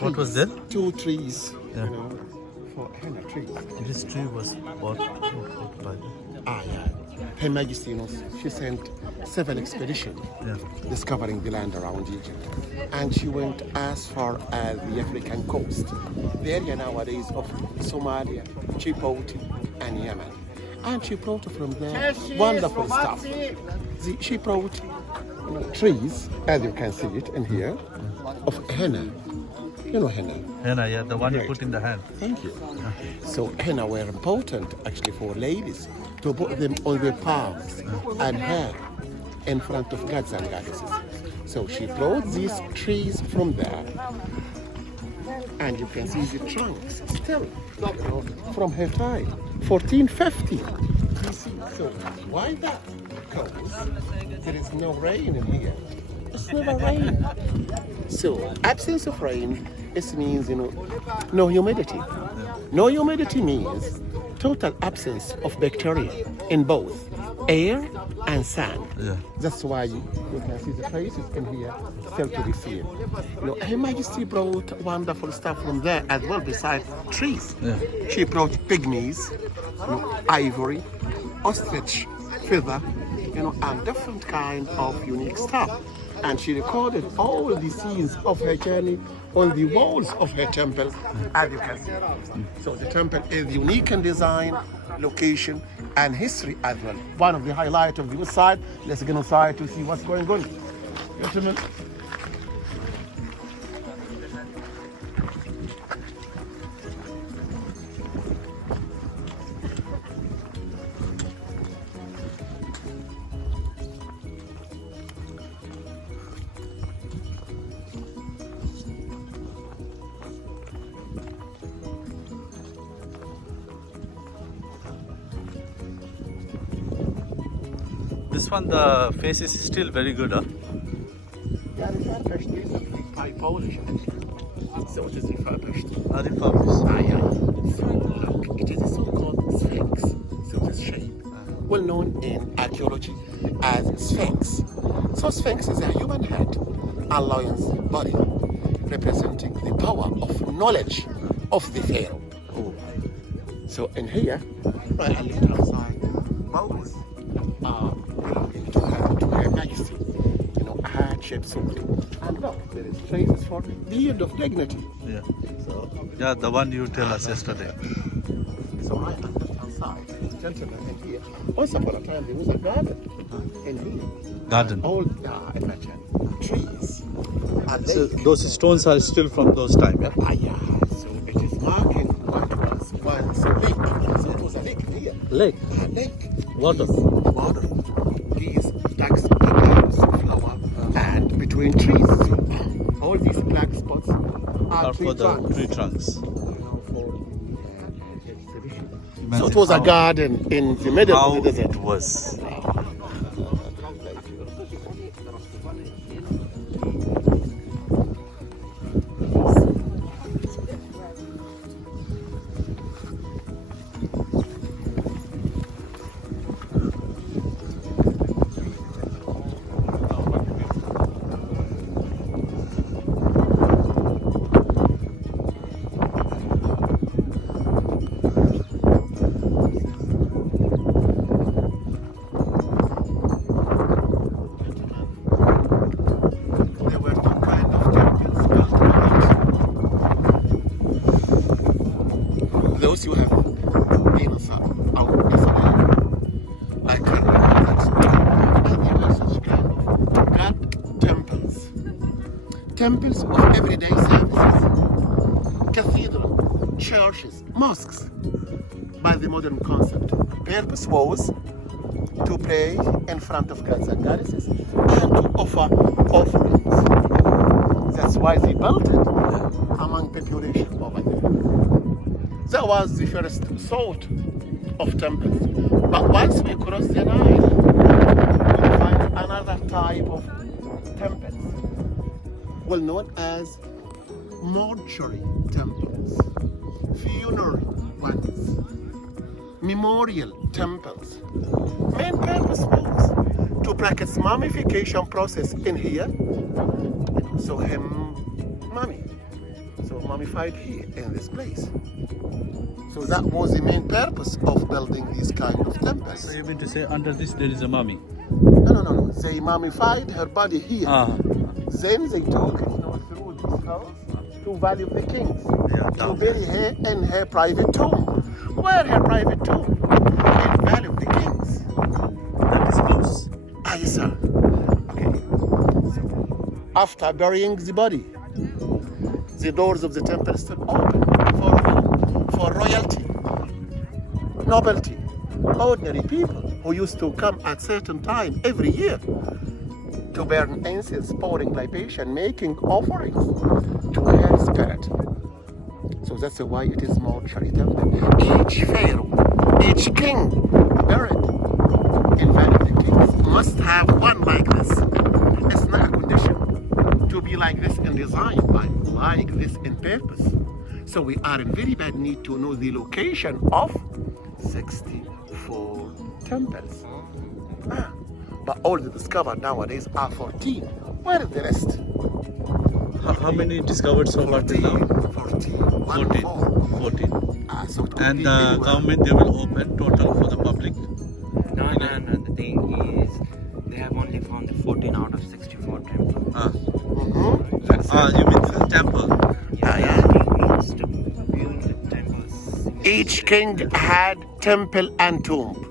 What was that? 2 trees, Yeah. for henna trees. This tree was bought by. Yeah. Her Majesty, she sent 7 expeditions Yeah. discovering the land around Egypt. And she went as far as the African coast, the area nowadays of Somalia, Djibouti, and Yemen. And she brought from there wonderful stuff. She brought trees, as you can see it in here, of henna. You know henna. Henna, yeah, the one you Right. put in the hand. Thank you. So henna were important actually for ladies to put them on their palms and hair in front of gods and goddesses. So she brought these trees from there, and you can see the trunks still from her time, 1450. You see, so why that? Because there is no rain in here. It's never rain. So absence of rain, it means no humidity. No humidity means total absence of bacteria in both air and sand. Yeah. That's why you can see the traces in here still to be seen. Her Majesty brought wonderful stuff from there as well besides trees. Yeah. She brought pygmies, ivory, ostrich feather, and different kind of unique stuff. And she recorded all the scenes of her journey on the walls of her temple, as you can see. So the temple is unique in design, location, and history as well. One of the highlights of the side. Let's get inside to see what's going on. Gentlemen. This one, the face is still very good, huh? Yeah, refurbished recently by Polish. So it is refurbished. Refurbished. Yeah. So look, it is a so-called sphinx. So this shape, well known in archaeology as sphinx. So sphinx is a human head and lion's body, representing the power of knowledge of the pharaoh. Oh. So in here, right on the left side, bones belonging to her Majesty, Hatshepsut. And look, there is traces for beard of dignity. Yeah. So, Yeah, the one you tell us yesterday. so right on the left side, gentlemen, in here. Once upon a time, there was a garden in here. Garden. All imagine trees. And So lake. those stones are still from those time, yeah? Yeah. So it is marking what was once a lake. So it was a lake here. Lake. A lake. Water. Water. These ducks, plants, flower, and between trees. So, all these black spots are Or tree for the trunks. tree trunks. So it was a garden in the middle How of the desert. it was. There were two kind of temples built on it. Those who have been out yesterday, I can remember that. And there were such kind of god temples. Temples of everyday services. Cathedral, churches, mosques. By the modern concept. Purpose was to pray in front of gods and goddesses and to offer offerings. That's why they built it among population over there. That was the first sort of temples. But once we cross the Nile, we find another type of temples, well known as mortuary temples, funeral ones, memorial temples. Main purpose was to practice mummification process in here. So him mummy. So mummified here in this place. So that was the main purpose of building these kind of temples. So you mean to say under this there is a mummy? No. They mummified her body here. Then they took it through this house to Valley of the Kings to bury her in her private tomb. Where her private tomb? In Valley of the Kings. That is close. Yes, sir. Okay. So, after burying the body, the doors of the temple stood open for royalty, nobility, ordinary people who used to come at certain time every year to burn incense, pouring libation, making offerings to her spirit. So that's why it is mortuary temple. Each pharaoh, each king buried in Valley of the Kings must have one like this. It's not a condition to be like this in design, but like this in purpose. So we are in very bad need to know the location of 64 temples. But all the discovered nowadays are 14. Where is the rest? How many discovered so far till now? 14. 14. So it And would be the very well. government, they will open total for the public? No. The thing is, they have only found 14 out of 64 temples. That's it. You mean the temple? King needs to view the temples. Each king had temple and tomb.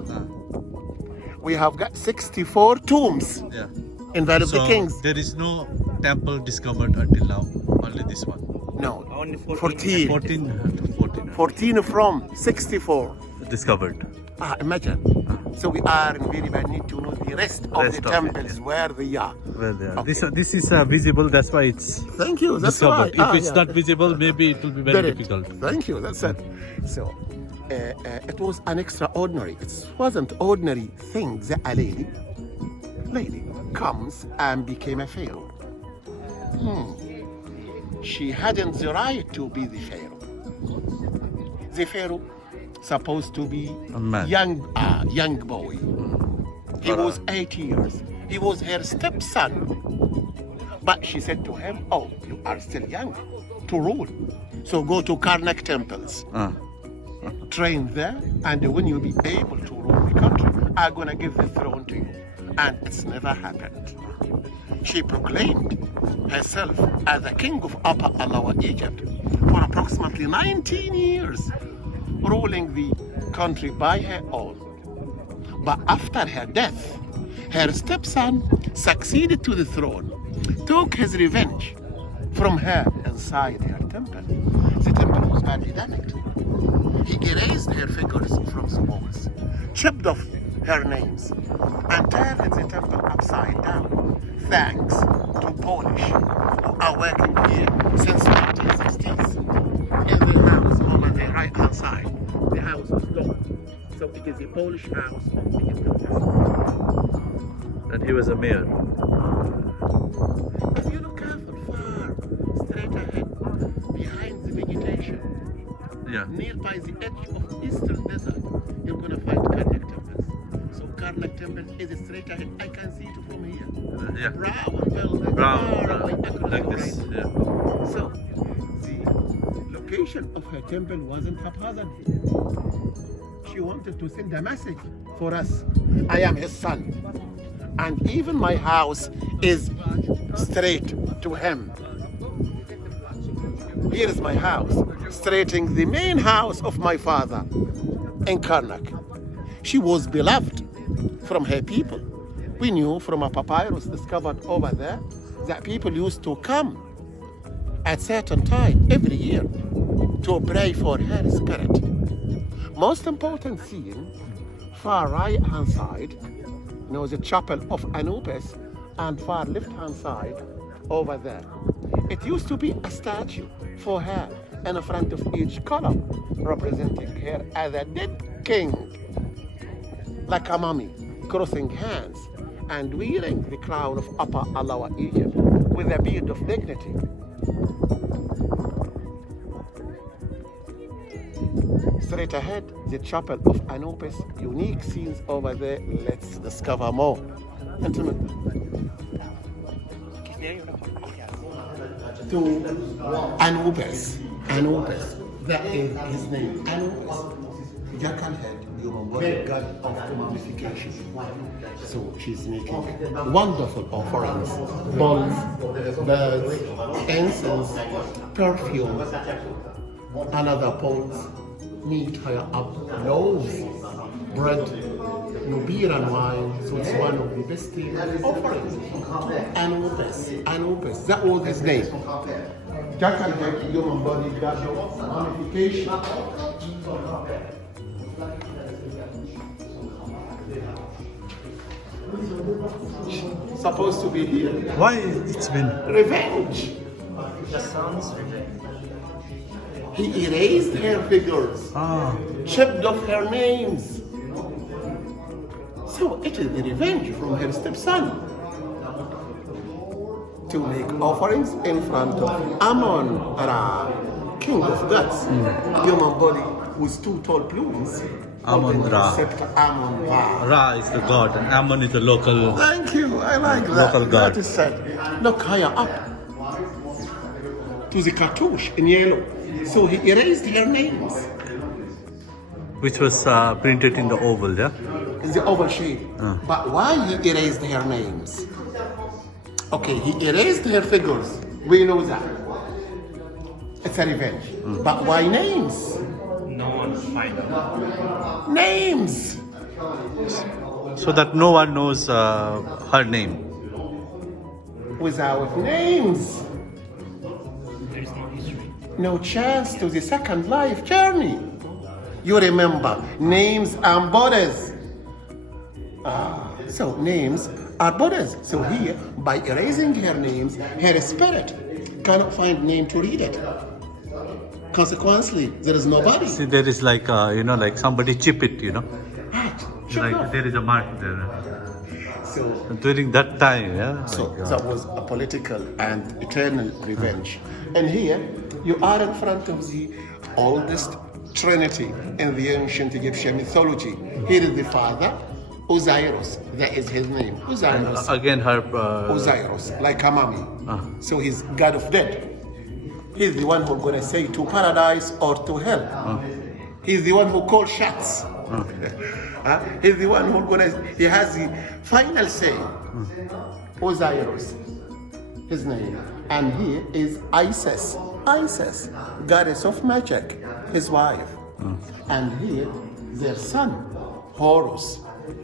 We have got 64 tombs Yeah. in Valley of the So Kings. there is no temple discovered until now, only this one. No, Only 14. 14 from 64. discovered. Imagine. So we are in very bad need to know the rest of Rest the of temples where they are. Well, yeah. Okay. This is visible, that's why it's Thank you. That's discovered. why. If it's not visible, maybe it will be very Did it. difficult. Thank you. That's it. So it was an extraordinary. It wasn't ordinary thing that a lady comes and became a pharaoh. She hadn't the right to be the pharaoh. The pharaoh supposed to be A man. young boy. He was 8 years. He was her stepson. But she said to him, "Oh, you are still young to rule. So go to Karnak temples. Train there, and when you be able to rule the country, I'm gonna give the throne to you." And it's never happened. She proclaimed herself as the king of Upper Alawa Egypt for approximately 19 years, ruling the country by her own. But after her death, her stepson succeeded to the throne, took his revenge from her inside her temple. The temple was badly damaged. He erased her figures from the walls, chipped off her names, and turned the temple upside down, thanks to Polish who are working here since the 1960s. In the house over the right-hand side, the house was gone. So it is the Polish house of the Egyptians. And he was a mayor. If you look careful, far, straight ahead, behind the vegetation, Yeah. nearby the edge of Eastern Desert, you're going to find Karnak temples. So Karnak temple is straight ahead. I can see it from here. Yeah. Brown building, Brown, far away across like the this. horizon. Yeah. So the location of her temple wasn't haphazard. She wanted to send a message for us. I am his son. And even my house is straight to him. Here is my house, straighting the main house of my father in Karnak. She was beloved from her people. We knew from a papyrus discovered over there that people used to come at certain time every year to pray for her spirit. Most important scene, far right hand side, the chapel of Anubis, and far left hand side over there. It used to be a statue for her in front of each column, representing her as a dead king, like a mummy, crossing hands and wearing the crown of Upper Alawa Egypt with a beard of dignity. Straight ahead, the chapel of Anubis, unique scenes over there. Let's discover more. Gentlemen. to Anubis. Anubis. That is his name. Anubis. Jackal head, human body, god of mummification. So she's making wonderful offerings, bulls, birds, incense, perfume, another pots, meat higher up, loaves, bread, no beer and wine. So it's one of the best offerings. Anubis, Anubis, that was his name. Jackal head, human body, god of mummification. Supposed to be here. Why it's been? Revenge. The son's revenge. He erased her figures, chipped off her names. So it is the revenge from her stepson to make offerings in front of Ammon Ra, king of gods, human body with two tall plumes. Ammon Ra. Ammon Ra. Ra is the god and Ammon is the local. Thank you, I like that. Local god. That is said. Look higher up to the cartouche in yellow. So he erased her names Which was printed in the oval, yeah? in the oval shape. But why he erased her names? Okay, he erased her figures. We know that. It's a revenge. But why names? No one will find out. Names! So that no one knows her name. Without names, There is no history. no chance to the second life journey. You remember, names and bodies. So names are bodies. So here, by erasing her names, her spirit cannot find name to read it. Consequently, there is nobody. See, there is like, like somebody chip it, Right. Like there is a mark there. So, During that time, yeah? so Like, that was a political and eternal revenge. And here, you are in front of the oldest trinity in the ancient Egyptian mythology. Here is the father, Osiris. That is his name. Osiris. again, her. Osiris, like a mummy. So he's god of death. He's the one who's gonna say to paradise or to hell. He's the one who calls shots. He's the one he has the final say. Osiris, his name. And here is Isis. Isis, goddess of magic, his wife. And here, their son, Horus.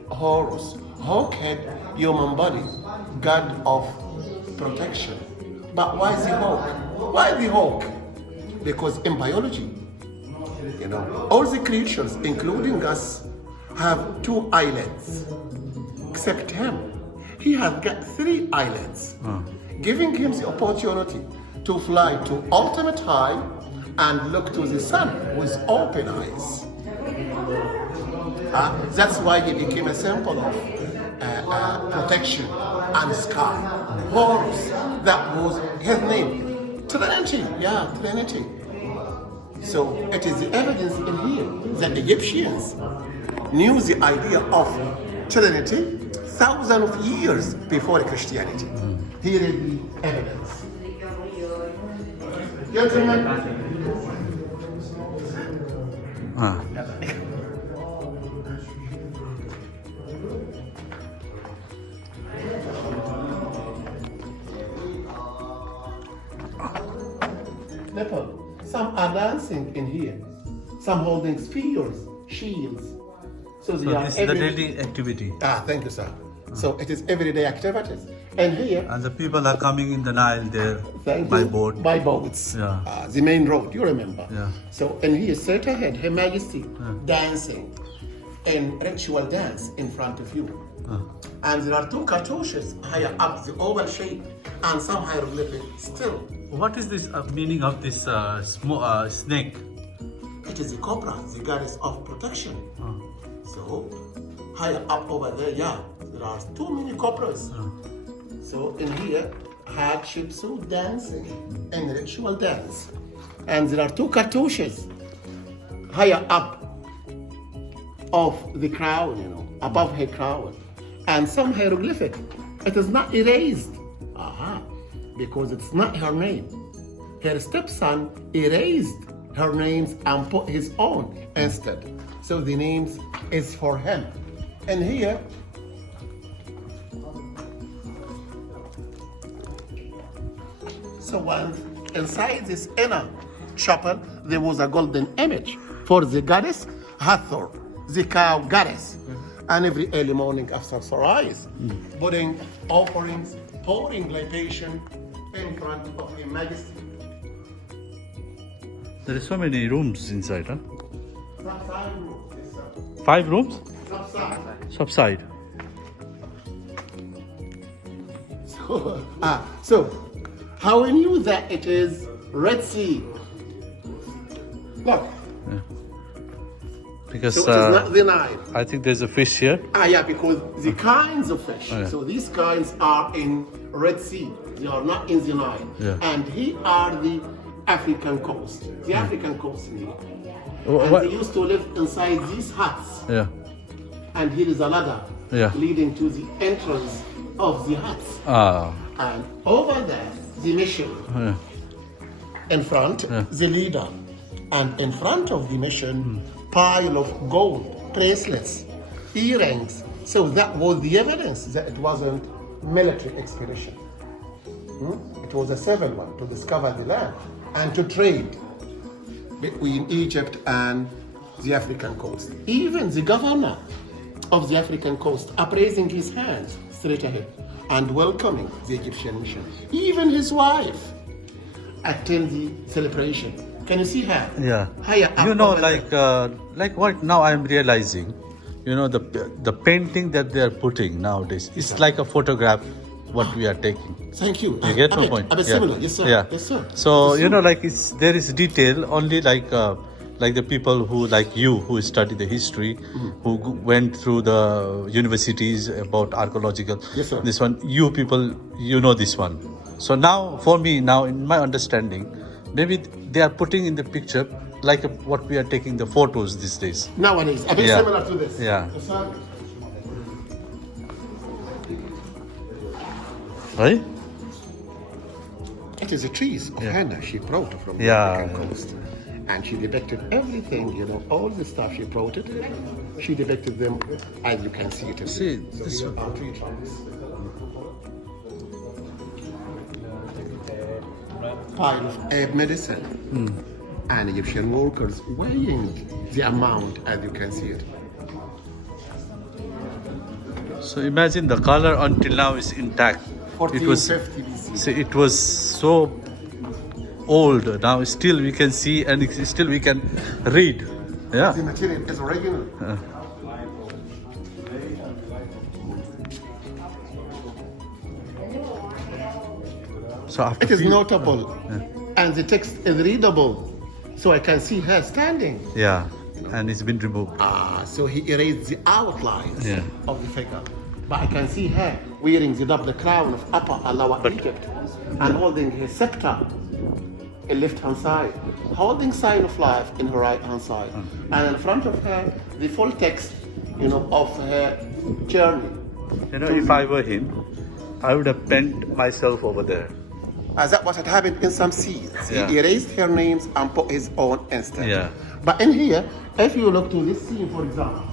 Horus, hawk-head, human body, god of protection. But why the hawk? Why the hawk? Because in biology, all the creatures, including us, have 2 eyelids, except him. He has got 3 eyelids, giving him the opportunity to fly to ultimate high and look to the sun with open eyes. That's why he became a symbol of protection and sky. Horus, that was his name. Trinity, Trinity. So it is the evidence in here that Egyptians knew the idea of Trinity thousands of years before Christianity. Here is the evidence. Gentlemen, some are dancing in here, some holding spears, shields. So they are this is the daily activity. Thank you, sir. So it is everyday activities. And here, And the people are coming in the Nile there thank by you, boat. by boats. Yeah. The main road, you remember. Yeah. So, and here, straight ahead, Her Majesty dancing in ritual dance in front of you. And there are 2 cartouches higher up, the oval shape, and some hieroglyphics still. What is this meaning of this snake? It is the cobra, the goddess of protection. So, higher up over there, there are too many cobras. So, in here, Hatshepsut dancing in ritual dance. And there are 2 cartouches higher up of the crown, above her crown. And some hieroglyphic. It is not erased. Because it's not her name. her stepson erased her names and put his own instead. So the names is for him. And here, so once inside this inner chapel, there was a golden image for the goddess Hathor, the cow goddess. And every early morning after sunrise, putting offerings, pouring libation in front of Her Majesty. There are so many rooms inside, huh? Subside room, yes, sir. 5 rooms? Subside. Subside. So, how we knew that it is Red Sea? Look, Because so it is not the Nile. I think there's a fish here. Yeah, because the kinds of fish. Oh, yeah. So these kinds are in Red Sea. They are not in the Nile. Yeah. And here are the African coast. The African coast here. And What? they used to live inside these huts. Yeah. And here is a ladder Yeah. leading to the entrance of the huts. Ah. And over there, the mission. Yeah. In front, the leader. And in front of the mission, pile of gold, bracelets, earrings. So that was the evidence that it wasn't military expedition. It was a civil one to discover the land and to trade between Egypt and the African coast. Even the governor of the African coast upraising his hands straight ahead and welcoming the Egyptian mission. Even his wife attend the celebration. Can you see her? Yeah. Higher up You know, over there. like what now I'm realizing, you know, the painting that they are putting nowadays, it's like a photograph what we are taking. Thank you. You get a my bit, point? A bit Yeah. similar, yes sir. Yeah. Yes sir. So Yes, you sir. know, like there is detail only like the people who like you who study the history, who went through the universities about archaeological. Yes, sir. This one, you people, you know this one. So now, for me, now in my understanding, maybe they are putting in the picture like what we are taking the photos these days. Nowadays, a bit Yeah. similar to this. Yeah. Yes, sir. Right? It is the trees of henna she brought from the Yeah. African coast. And she depicted everything, you know, all the stuff she brought it. She depicted them as you can see it. See, so this here one. are tree trunks. Pile of herb medicine. And Egyptian workers weighing the amount as you can see it. So imagine the color until now is intact. It was 1450 BC. see, it was so old. Now still we can see and still we can read. Yeah. The material is original. So after It is few- notable. And the text is readable. So I can see her standing. Yeah, and it's been removed. So he erased the outlines Yeah. of the figure. But I can see her wearing the double crown of Upper and Lower Egypt and holding her scepter in left hand side, holding sign of life in her right hand side. And in front of her, the full text, you know, of her journey. You know, if I were him, I would have penned myself over there. As that was had happened in some scenes. Yeah. He erased her names and put his own instead. Yeah. But in here, if you look to this scene, for example,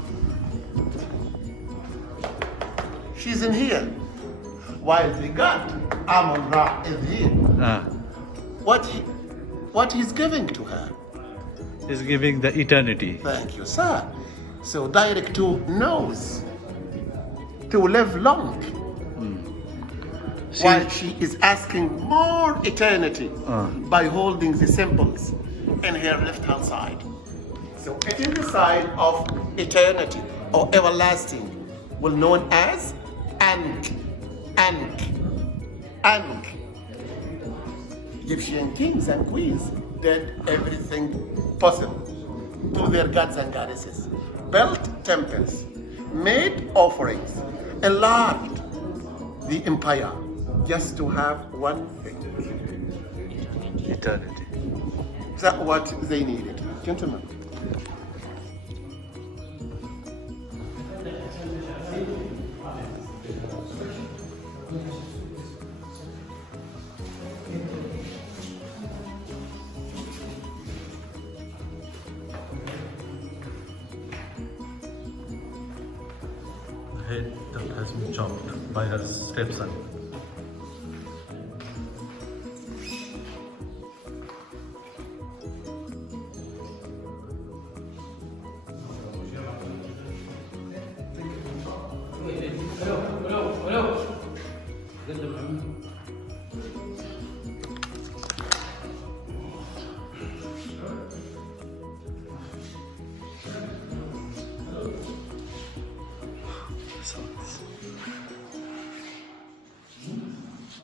she's in here, while the god Amun-Ra is here. Ah, What he's giving to her? he's giving the eternity. Thank you, sir. So direct to knows to live long, See, while she is asking more eternity by holding the symbols in her left hand side. So it is the sign of eternity or everlasting, well known as Ankh. Egyptian kings and queens did everything possible to their gods and goddesses, built temples, made offerings, enlarged the empire just to have one thing. eternity. Is that what they needed? Gentlemen. head that has been chopped by her stepson.